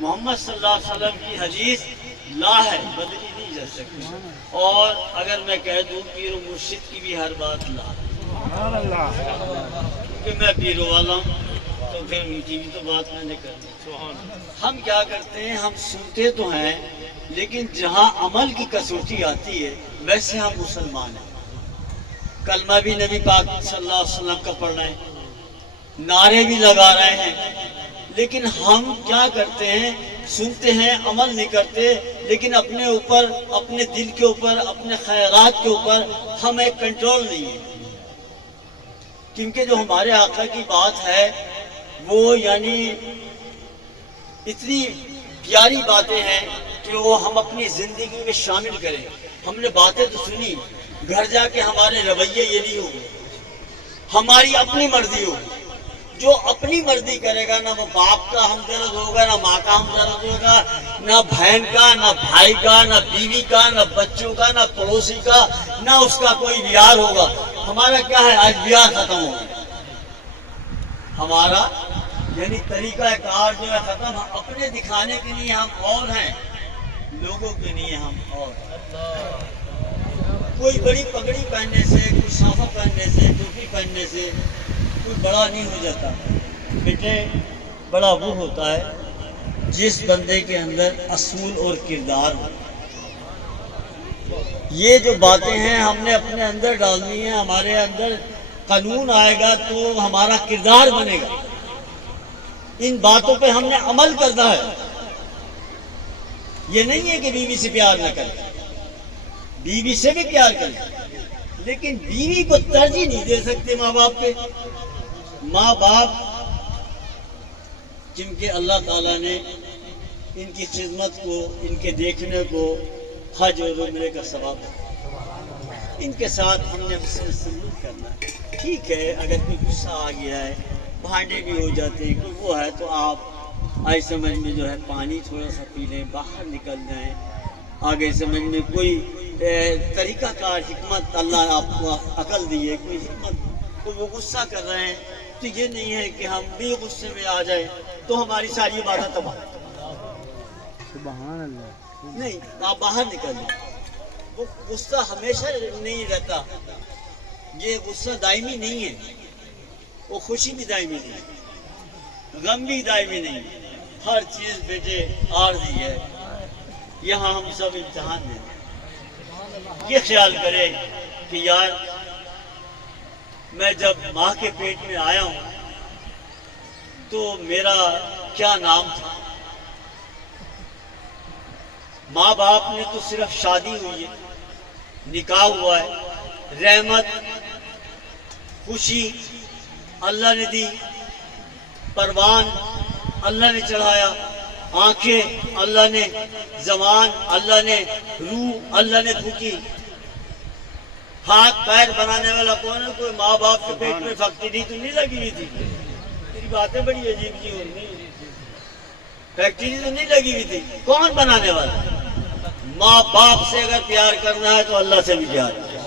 محمد صلی اللہ علیہ وسلم کی حدیث لا ہے، بدلی نہیں جا سکتی، اور اگر میں کہہ دوں پیر و مرشد کی بھی ہر بات لا ہے، کیونکہ میں پیروں والا ہوں تو پھر ان کی بھی تو بات میں نے کرنی۔ ہم کیا کرتے ہیں، ہم سنتے تو ہیں لیکن جہاں عمل کی کسوٹی آتی ہے ویسے ہم مسلمان ہیں۔ کلمہ بھی نبی پاک صلی اللہ علیہ وسلم کا پڑھ رہے ہیں، نعرے بھی لگا رہے ہیں، لیکن ہم کیا کرتے ہیں، سنتے ہیں عمل نہیں کرتے، لیکن اپنے اوپر، اپنے دل کے اوپر، اپنے خیالات کے اوپر ہمیں کنٹرول نہیں ہے، کیونکہ جو ہمارے آقا کی بات ہے وہ یعنی اتنی پیاری باتیں ہیں کہ وہ ہم اپنی زندگی میں شامل کریں۔ ہم نے باتیں تو سنی، گھر جا کے ہمارے رویے یہ نہیں ہوگے، ہماری اپنی مرضی ہوگی۔ جو اپنی مرضی کرے گا، نہ وہ باپ کا ہمدرد ہوگا، نہ ماں کا ہمدرد ہوگا، نہ بہن کا، نہ بھائی کا، نہ بیوی کا، نہ بچوں کا، نہ پڑوسی کا، نہ اس کا کوئی بیار ہوگا۔ ہمارا کیا ہے، آج بیار ختم ہو گیا، ہمارا یعنی طریقہ کار جو ہے ختم۔ اپنے دکھانے کے لیے ہم اور ہیں، لوگوں کے لیے ہم اور ہیں۔ کوئی بڑی پگڑی پہننے سے، کوئی صافہ پہننے سے، ٹوپی پہننے سے کوئی بڑا نہیں ہو جاتا۔ بیٹے، بڑا وہ ہوتا ہے جس بندے کے اندر اصول اور کردار ہو۔ یہ جو باتیں ہیں ہم نے اپنے اندر ڈالنی ہیں، ہمارے اندر قانون آئے گا تو ہمارا کردار بنے گا۔ ان باتوں پہ ہم نے عمل کرنا ہے۔ یہ نہیں ہے کہ بیوی سے پیار نہ کریں، بیوی سے بھی پیار کریں، لیکن بیوی کو ترجیح نہیں دے سکتے ماں باپ پہ۔ ماں باپ جن کے اللہ تعالیٰ نے ان کی خدمت کو، ان کے دیکھنے کو حج اور عمرے کا ثواب ہے، ان کے ساتھ ہم نے حسن سلوک کرنا ہے۔ ٹھیک ہے، اگر کوئی غصہ آ گیا ہے، بھانڈے بھی ہو جاتے ہیں، کوئی وہ ہے تو آپ آج سمجھ میں جو ہے پانی تھوڑا سا پی لیں، باہر نکل جائیں۔ آگے سمجھ میں کوئی طریقہ کار، حکمت اللہ آپ کو عقل دی ہے، کوئی حکمت، تو وہ غصہ کر رہے ہیں تو یہ نہیں ہے کہ ہم بھی غصے میں آ جائیں تو ہماری ساری عبادت تباہ۔ سبحان اللہ۔ نہیں، آپ باہر نکل جائیں۔ وہ غصہ ہمیشہ نہیں رہتا، یہ غصہ دائمی نہیں ہے، وہ خوشی بھی دائمی نہیں ہے، غم بھی دائمی نہیں ہے۔ ہر چیز بیٹے عارضی ہے، یہاں ہم سب امتحان دیں۔ یہ خیال کرے کہ یار میں جب ماں کے پیٹ میں آیا ہوں تو میرا کیا نام تھا۔ ماں باپ نے تو صرف شادی ہوئی ہے، نکاح ہوا ہے، رحمت، خوشی اللہ نے دی، پروان اللہ نے چڑھایا، آنکھیں اللہ نے، زبان اللہ نے، روح اللہ نے پھونکی۔ ہاتھ پیر بنانے والا کون ہے؟ کوئی ماں باپ کے پیٹ میں فیکٹری تو نہیں لگی ہوئی تھی؟ تیری باتیں بڑی عجیب سی ہو رہی ہیں، فیکٹری تو نہیں لگی ہوئی تھی، کون بنانے والا؟ ماں باپ سے اگر پیار کرنا ہے تو اللہ سے بھی پیار کرو،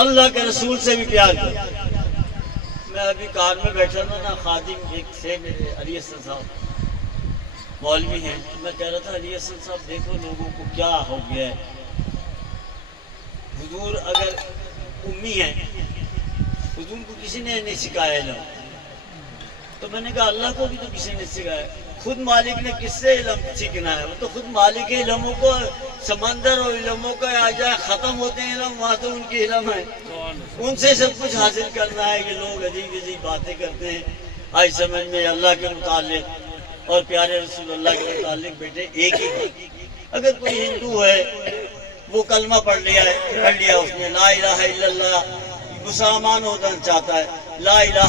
اللہ کے رسول سے بھی پیار کرو۔ میں ابھی کار میں بیٹھا تھا نا، خادم ایک سے میرے علی حسن صاحب مولوی ہیں، میں کہہ رہا تھا علی حسن صاحب دیکھو لوگوں کو کیا ہو گیا ہے، حضور اگر امی ہیں، حضور کو کسی نے نہیں سکھایا علم، تو میں نے کہا اللہ کو بھی تو کسی نے سکھایا، خود مالک نے کس سے علم سیکھنا ہے؟ وہ تو خود مالک علموں کو، سمندر اور علموں کا آ جائے ختم ہوتے ہیں علم، وہاں تو ان کی علم ہے، ان سے سب کچھ حاصل کرنا ہے۔ یہ لوگ عجیب عجیب باتیں کرتے ہیں، آج سمجھ میں اللہ کے متعلق اور پیارے رسول اللہ کے متعلق بیٹے ایک ہی بات۔ اگر کوئی ہندو ہے وہ کلمہ پڑھ لیا اس نے، لا الہ الا اللہ، مسلمان ہونا چاہتا ہے، لا الہ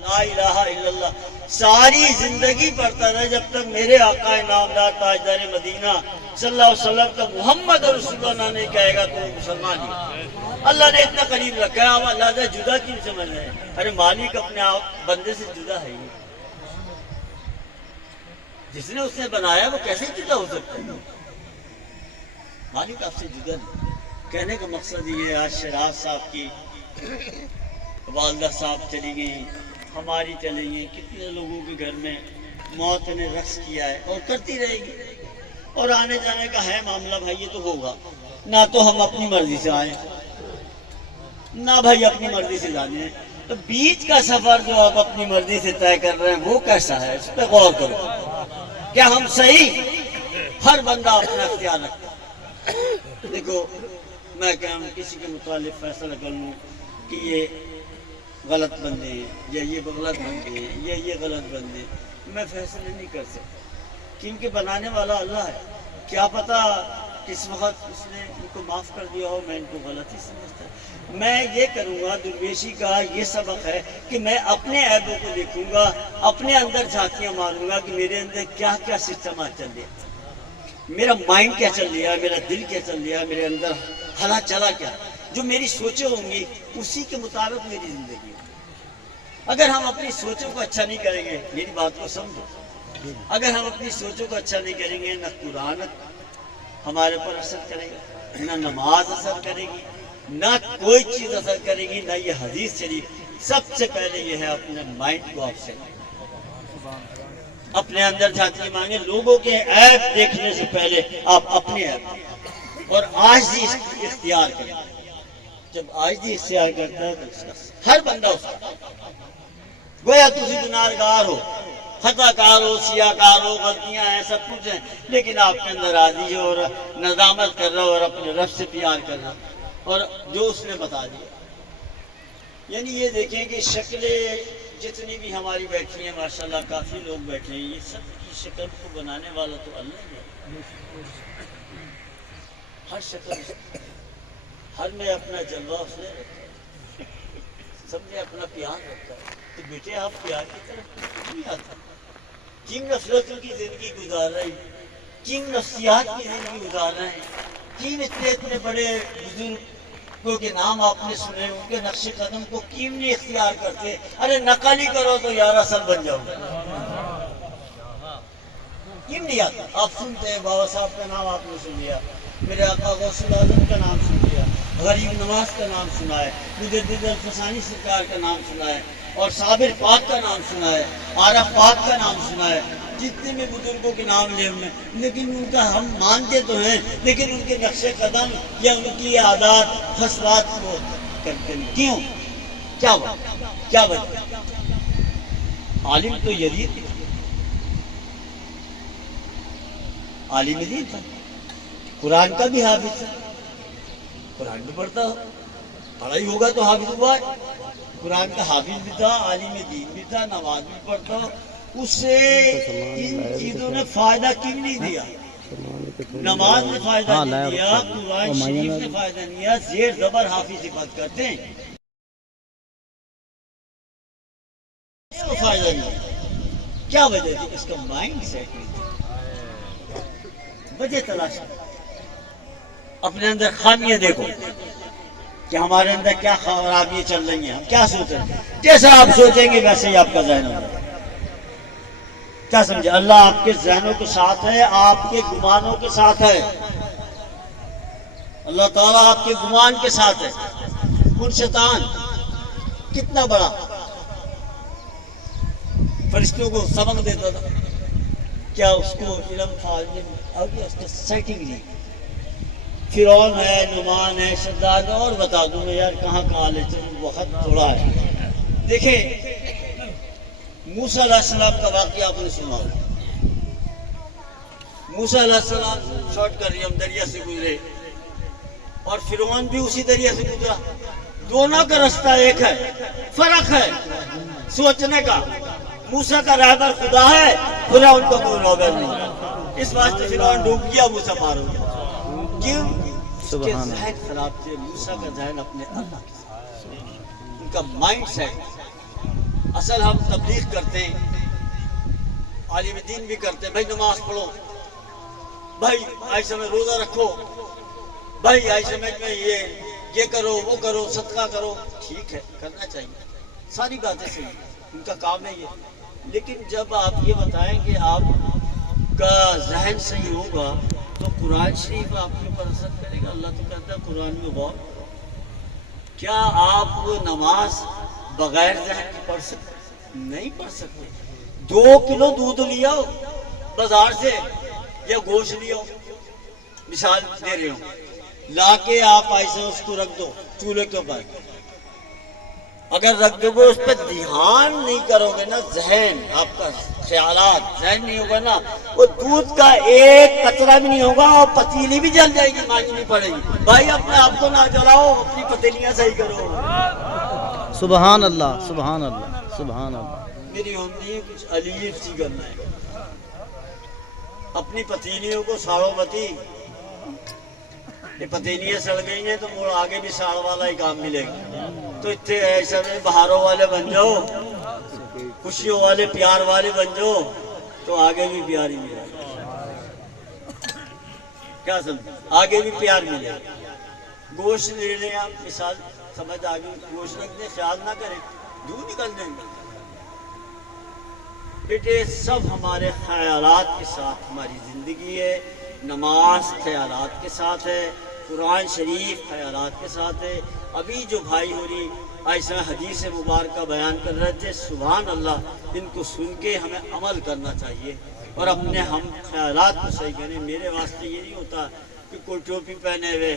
الا اللہ، ساری زندگی پڑھتا رہے جب تک میرے آقا نامدار تاجدار مدینہ صلی اللہ علیہ وسلم کا محمد رسول اللہ نہیں کہے گا تو وہ مسلمان نہیں۔ اللہ نے اتنا قریب رکھا ہے، ہم اللہ سے جدا کیوں سمجھ رہے ہیں؟ ارے مالک اپنے آپ بندے سے جدا ہے، جس نے اس نے بنایا وہ کیسے جدا ہو سکتا ہے؟ مالک آپ سے جدا نہیں۔ کہنے کا مقصد یہ ہے، آج شراز صاحب کی والدہ صاحب چلی گئی، ہماری چلی گئی، کتنے لوگوں کے گھر میں موت نے رقص کیا ہے اور کرتی رہے گی، اور آنے جانے کا ہے معاملہ بھائی، یہ تو ہوگا، نہ تو ہم اپنی مرضی سے آئے نہ بھائی اپنی مرضی سے جانے ہیں، تو بیچ کا سفر جو آپ اپنی مرضی سے طے کر رہے ہیں وہ کیسا ہے، اس پہ غور کرو، کیا ہم صحیح؟ ہر بندہ اپنا اختیار رکھتا ہے۔ دیکھو میں کہوں کسی کے متعلق فیصلہ کر لوں کہ یہ غلط بندے ہیں یا یہ غلط بندے ہیں یا یہ غلط بندے ہیں، میں فیصلے نہیں کر سکتا، کیونکہ بنانے والا اللہ ہے، کیا پتا کس وقت اس نے ان کو معاف کر دیا ہو، میں ان کو غلط ہی سمجھتا ہوں۔ میں یہ کروں گا، درویشی کا یہ سبق ہے کہ میں اپنے عیبوں کو دیکھوں گا، اپنے اندر جھانکیاں ماروں گا کہ میرے اندر کیا کیا سسٹم آج چل رہا ہے، میرا مائنڈ کیا چل رہا ہے، میرا دل کیا چل رہا ہے، میرے اندر حالات چلا کیا، جو میری سوچیں ہوں گی اسی کے مطابق میری زندگی ہے۔ اگر ہم اپنی سوچوں کو اچھا نہیں کریں گے، میری بات کو سمجھو، اگر ہم اپنی سوچوں کو اچھا نہیں کریں گے، نہ قرآن ہمارے پر اثر کرے گا، نہ نماز اثر کرے گی، نہ کوئی چیز اثر کرے گی، نہ یہ حدیث شریف۔ سب سے پہلے یہ ہے اپنے مائنڈ کو آپ سے اپنے اندر جھانکی مانگے، لوگوں کے عیب دیکھنے سے پہلے آپ اپنے عیب اور عاجزی اختیار کریں۔ جب عاجزی اختیار کرتا ہے تو اس کا ہر بندہ اس کا گویا تسی گناہگار ہو، خطا کار ہو، سیاہ کار ہو، غلطیاں ہیں، سب کچھ ہیں، لیکن آپ کے اندر راضی ہو اور ندامت کر رہا ہو اور اپنے رب سے پیار کر رہا ہو اور جو اس نے بتا دیا۔ یعنی یہ دیکھیں کہ شکلیں جتنی بھی ہماری بیٹھی ہیں، ماشاءاللہ کافی لوگ بیٹھے ہیں، یہ سب کی شکل کو بنانے والا تو اللہ ہی ہے۔ ہر شکل ہر میں اپنا جلوہ اس نے رکھا ہے، سب نے اپنا پیار رکھا ہے، تو بیٹے آپ پیار کی طرف نہیں آتا، کن نفرتوں کی زندگی گزار رہے ہیں، کن نفسیات کی زندگی گزار رہے ہیں، کن اتنے بڑے بزرگوں کے نام آپ نے سنے، ان کے نقش قدم کو کیوں نہیں اختیار کرتے؟ ارے نقل ہی کرو تو یار اصل بن جاؤ، کیوں نہیں آتا؟ آپ سنتے ہیں بابا صاحب کا نام آپ نے سن لیا، میرے آقا غوث الاعظم کا نام سن لیا، غریب نواز کا نام سنا ہے، مجدد الفسانی سرکار کا نام سنا ہے، اور صابر پاک کا نام سنا ہے، عارف پاک کا نام سنا ہے، جتنے بھی بزرگوں کے نام لے ہم نے، لیکن ان کا ہم مانتے تو ہیں، لیکن ان کے نقش قدم یا ان کی عادات خصلات کو کرتے نہیں، کیوں؟ کیا وجہ؟ عالم تو یزید تھا، عالم دین تھا، قرآن کا بھی حافظ تھا، قرآن بھی پڑھتا ہو، پڑھا ہی ہوگا تو حافظ ہوا ہے، قرآن کا حافظ بھی تھا، عالم دین بھی تھا، نماز بھی پڑھتا ہو، اس سے ان چیزوں نے فائدہ کیوں نہیں دیا؟ نماز نے فائدہ نہیں دیا، قرآن شریف نے فائدہ نہیں دیا، زیر زبر حافظ کی بات کرتے ہیں، وہ فائدہ نہیں دیا، کیا وجہ تھی؟ اس کا مائنڈ سیٹ نہیں تھا، وجہ تلاش اپنے اندر خامیاں دیکھو کہ ہمارے اندر کیا خرابیاں چل رہی ہیں، ہم کیا سوچ رہے ہیں، جیسا آپ سوچیں گے ویسے ہی آپ کا ذہن ہوگا، کیا سمجھے؟ اللہ آپ کے ذہنوں کے ساتھ ہے، آپ کے گمانوں کے ساتھ ہے، اللہ تعالیٰ آپ کے گمان کے ساتھ ہے۔ کن شیطان کتنا بڑا فرشتوں کو سبق دیتا تھا، کیا اس کو علم تھا؟ ابھی اس کا سیٹنگ نہیں، فرعون ہے، نعمان ہے، شداد، اور بتا دوں میں یار کہاں لے چلوں، وقت تھوڑا ہے۔ دیکھیں موسیٰ علیہ السلام کا واقعہ آپ نے سنا ہوگا، موسیٰ علیہ السلام شارٹ کر یم دریا سے گزرے اور فرعون بھی اسی دریا سے گزرا، دونوں کا رستہ ایک ہے، فرق ہے سوچنے کا، موسیٰ کا رہبر خدا ہے، فرعون کا کوئی رہبر نہیں، اس واسطے فرعون ڈوب گیا، موسیٰ پار ہو گیا، کیوں؟ اس کے ذہن خراب تھے، موسیٰ کا ذہن اپنے اللہ کے ساتھ، ان کا مائنڈ سیٹ۔ اصل ہم تبلیغ کرتے ہیں، عالم دین بھی کرتے ہیں، بھائی نماز پڑھو، بھائی ایسے میں روزہ رکھو، بھائی ایسے میں یہ کرو وہ کرو، صدقہ کرو، ٹھیک ہے کرنا چاہیے، ساری باتیں صحیح ہیں، ان کا کام ہے یہ، لیکن جب آپ یہ بتائیں کہ آپ کا ذہن صحیح ہوگا تو قرآن شریف آپ کے اوپر اثر کرے گا۔ اللہ تو کہتا ہے قرآن میں غور، کیا آپ نماز بغیر ذہن کے پڑھ سکتے؟ نہیں پڑھ سکتے، 2 کلو دودھ لیا ہو بازار سے یا گوشت لیا ہو، مثال دے رہے ہوں، لا کے آپ ایسے اس کو رکھ دو چولہے کے اوپر، اگر رکھ دو گے اس پہ دھیان نہیں کرو گے نا، ذہن آپ کا خیالات ذہن نہیں ہوگا نا، وہ دودھ کا ایک قطرہ بھی نہیں ہوگا اور پتیلی بھی جل جائے گی، مانگنی پڑے گی۔ بھائی اپنے آپ کو نہ جلاؤ، اپنی پتیلیاں صحیح کرو۔ سبحان اللہ، سبحان اللہ، سبحان اللہ۔ میری ہوتی ہے کچھ علیف سی کرنا ہے، اپنی پتیلیوں کو ساڑو بتی، یہ پتیلیاں سڑ گئی ہیں تو وہ آگے بھی ساڑ والا ہی کام ملے گا، تو اتنے ایسے میں بہاروں والے بن جاؤ، خوشیوں والے پیار والے بن جاؤ، تو آگے بھی پیار ہی ملے گا۔ کیا سمجھ، آگے بھی پیار ملے گا۔ گوشت لے لیں آپ، مثال سمجھ آگے، گوشت رکھ دیں، خیال نہ کریں، دودھ نکل جائیں گے۔ بیٹے سب ہمارے خیالات کے ساتھ ہماری زندگی ہے، نماز خیالات کے ساتھ ہے، قرآن شریف خیالات کے ساتھ ہے۔ ابھی جو بھائی ہو رہی ایسا حدیث مبارکہ بیان کر رہے تھے، سبحان اللہ، ان کو سن کے ہمیں عمل کرنا چاہیے اور اپنے ہم خیالات کو صحیح کریں۔ میرے واسطے یہ نہیں ہوتا کہ کوئی ٹوپی پہنے ہوئے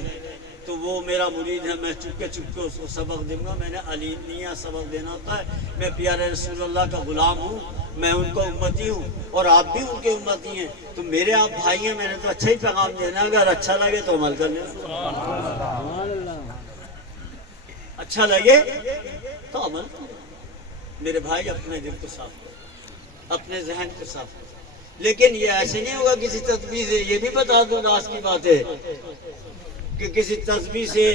تو وہ میرا مرید ہے، میں چپکے چپکے اس کو سبق دوں گا، میں نے علمیہ سبق دینا ہوتا ہے۔ میں پیارے رسول اللہ کا غلام ہوں، میں ان کا امتی ہوں اور آپ بھی ان کے امتی ہیں، تو میرے آپ بھائی ہیں، میں نے تو اچھا ہی پیغام دینا، اگر اچھا لگے تو عمل کر لینا، اچھا لگے تو عمل کریں۔ میرے بھائی اپنے دل کو صاف کریں، اپنے ذہن کو صاف کریں، لیکن یہ ایسے نہیں ہوگا کسی تسبیح سے۔ یہ بھی بتا دوں راز کی بات ہے کہ کسی تسبیح سے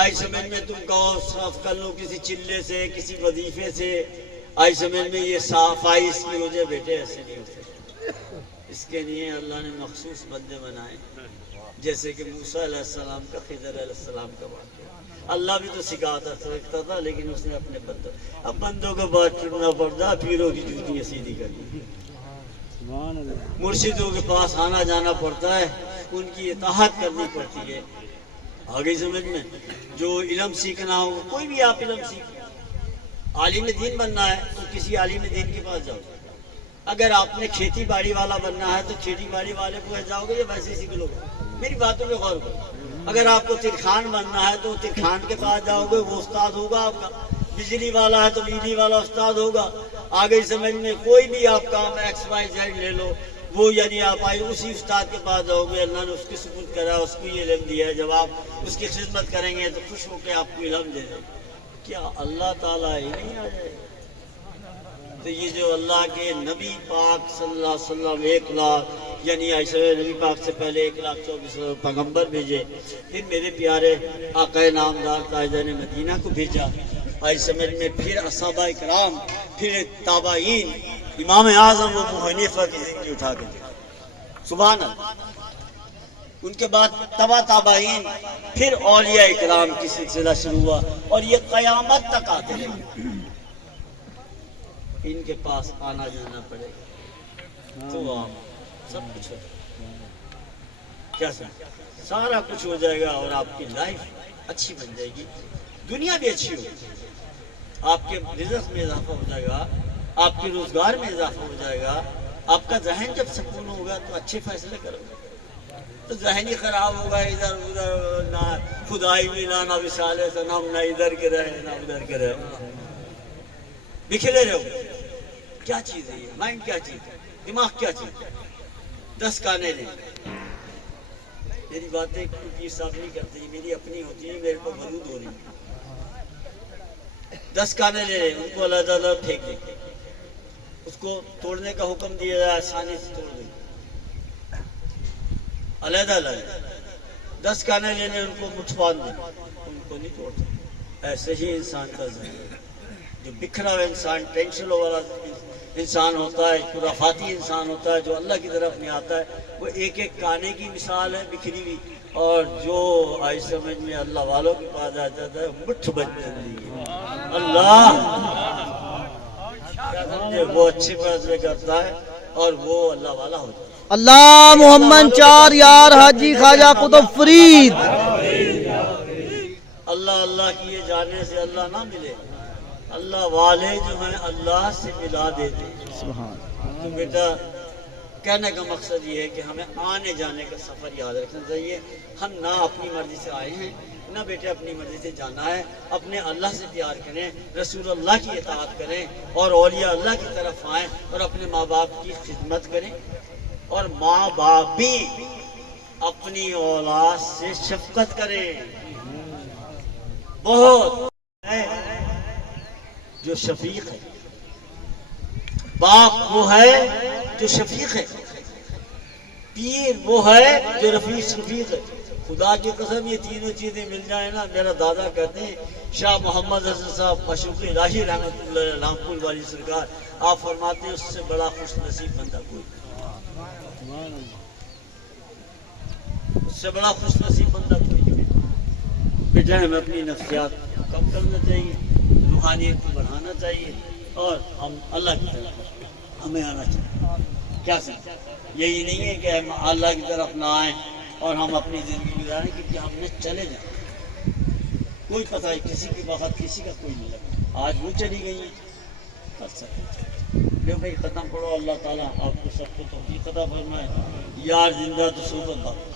آئی سمجھ میں تم کہو صاف کر لو، کسی چلے سے، کسی وظیفے سے آئی سمجھ میں یہ صافائی اس کی ہو جائے، بیٹے ایسے نہیں ہوتے۔ اس کے لیے اللہ نے مخصوص بندے بنائے، جیسے کہ موسیٰ علیہ السلام کا، خضر علیہ السلام کا واقعہ۔ اللہ بھی تو سکھاتا سکتا تھا، لیکن اس نے اپنے بندوں، اب بندوں کے بعد چننا پڑتا، پیروں کی جوتیاں سیدھی کرنی، مرشدوں کے پاس آنا جانا پڑتا ہے، ان کی اطاعت کرنی پڑتی ہے۔ آگے سمجھ میں، جو علم سیکھنا ہو، کوئی بھی آپ علم سیکھ، عالم دین بننا ہے تو کسی عالم دین کے پاس جاؤ، اگر آپ نے کھیتی باڑی والا بننا ہے تو کھیتی باڑی والے کو جاؤ گے یا ویسے سیکھ لو گے؟ میری باتوں پہ غور کرو۔ اگر آپ کو ترخان بننا ہے تو ترخان کے پاس جاؤ گے، وہ استاد ہوگا آپ کا، بجلی والا ہے تو بجلی والا استاد ہوگا۔ آگے سمجھ میں کوئی بھی آپ کام ایکس وائی زیڈ لے لو، وہ یعنی آپ آئے اسی استاد کے پاس جاؤ گے، اللہ نے اس کی سپرد کرا، اس کو یہ علم دیا ہے، جب آپ اس کی خدمت کریں گے تو خوش ہو کے آپ کو علم دے دیں۔ کیا اللہ تعالیٰ ہی نہیں آ جائے؟ تو یہ جو اللہ کے نبی پاک صلی اللہ علیہ وسلم 1 لاکھ یعنی ایسے نبی پاک سے پہلے 1,24,000 پیغمبر بھیجے، پھر میرے پیارے آقا نامدار تاجدار مدینہ کو بھیجا، آئی سمجھ میں، پھر اصحابہ اکرام، پھر تابعین، امام اعظم ابو حنیفہ کی ذکر اٹھا کے دیا، سبحان اللہ، ان کے بعد تابعین، پھر اولیاء اکرام کی سلسلہ شروع ہوا، اور یہ قیامت تک آتے رہے، ان کے پاس آنا جانا پڑے گا، تو آپ سب کچھ ہو جائے گا، کیا سب سارا کچھ ہو جائے گا، اور آپ کی لائف اچھی بن جائے گی، دنیا بھی اچھی ہوگی، آپ کے رزق میں اضافہ ہو جائے گا، آپ کے روزگار میں اضافہ ہو جائے گا، آپ کا ذہن جب سکون ہوگا تو اچھے فیصلے کرو گے۔ تو ذہن ہی خراب ہوگا، ادھر ادھر، نہ خدائی بھی نہ وصال صنم، نہ ادھر کے رہے نہ ادھر کے رہے، بکھرے رہو۔ کیا چیز ہے یہ؟ مائنڈ کیا چیز ہے؟ دماغ کیا چیز ہے؟ 10 کانے لیں، میری باتیں کوئی پیر صاحب نہیں کرتے، میری اپنی ہوتی ہے، میرے کو مرود ہو رہی ہے۔ 10 کانے لے لیں، ان کو علیحدہ علیحدہ پھینک دیں، اس کو توڑنے کا حکم دیا جائے، آسانی سے توڑ دیں، علیحدہ علیحدہ 10 کانے لے لیں، ان کو مٹھ باندھ دیں، ان کو نہیں توڑتے۔ ایسے ہی انسان کا ذہن، جو بکھرا ہوا انسان، ٹینشن والا انسان ہوتا ہے، خرافاتی انسان ہوتا ہے، جو اللہ کی طرف نہیں آتا ہے، وہ ایک ایک کانے کی مثال ہے بکھری ہوئی، اور جو آئی سمجھ میں اللہ والوں کے پاس آ جاتا ہے، مٹھ بن جاتی ہے۔ اللہ وہ اچھے فیصلے کرتا ہے اور وہ اللہ والا ہوتا ہے۔ اللہ محمد 4 یار حاجی خواجہ قطب فرید۔ اللہ اللہ کیے جانے سے اللہ نہ ملے، اللہ والے جو ہیں اللہ سے ملا دیتے ہیں. سبحان. تو بیٹا کہنے کا مقصد یہ ہے کہ ہمیں آنے جانے کا سفر یاد رکھنا چاہیے. ہم نہ اپنی مرضی سے آئے ہیں نہ بیٹے اپنی مرضی سے جانا ہے. اپنے اللہ سے پیار کریں, رسول اللہ کی اطاعت کریں اور اولیاء اللہ کی طرف آئیں اور اپنے ماں باپ کی خدمت کریں. اور ماں باپ بھی اپنی اولاد سے شفقت کریں. بہت ہے جو شفیق ہے, باپ وہ ہے جو شفیق ہے, پیر وہ ہے جو رفیق شفیق ہے. خدا کی قسم یہ تینوں چیزیں مل جائیں نا, میرا دادا کہتے ہیں شاہ محمد حسن صاحب مشوق الہی رحمۃ اللہ علیہ رامپور والی سرکار, آپ فرماتے ہیں اس سے بڑا خوش نصیب بندہ کوئی نہیں, اس سے بڑا خوش نصیب بندہ کوئی نہیں. بیٹا ہمیں اپنی نفسیات کم کرنا چاہیے, روحانیت کو بڑھانا چاہیے اور ہم اللہ کی طرف ہمیں آنا چاہیے. کیا سمجھ, یہی نہیں ہے کہ ہم اللہ کی طرف نہ آئیں اور ہم اپنی زندگی گزاریں, کیونکہ ہم نے چلے جائیں. کوئی پتہ ہے کسی کی وقت کسی کا کوئی نہیں لگتا. آج وہ چلی گئی ہیں کل سب لو بھائی ختم کرو. اللہ تعالیٰ آپ کو سب کو توفیق عطا فرمائے. یار زندہ تو صحبت باقی.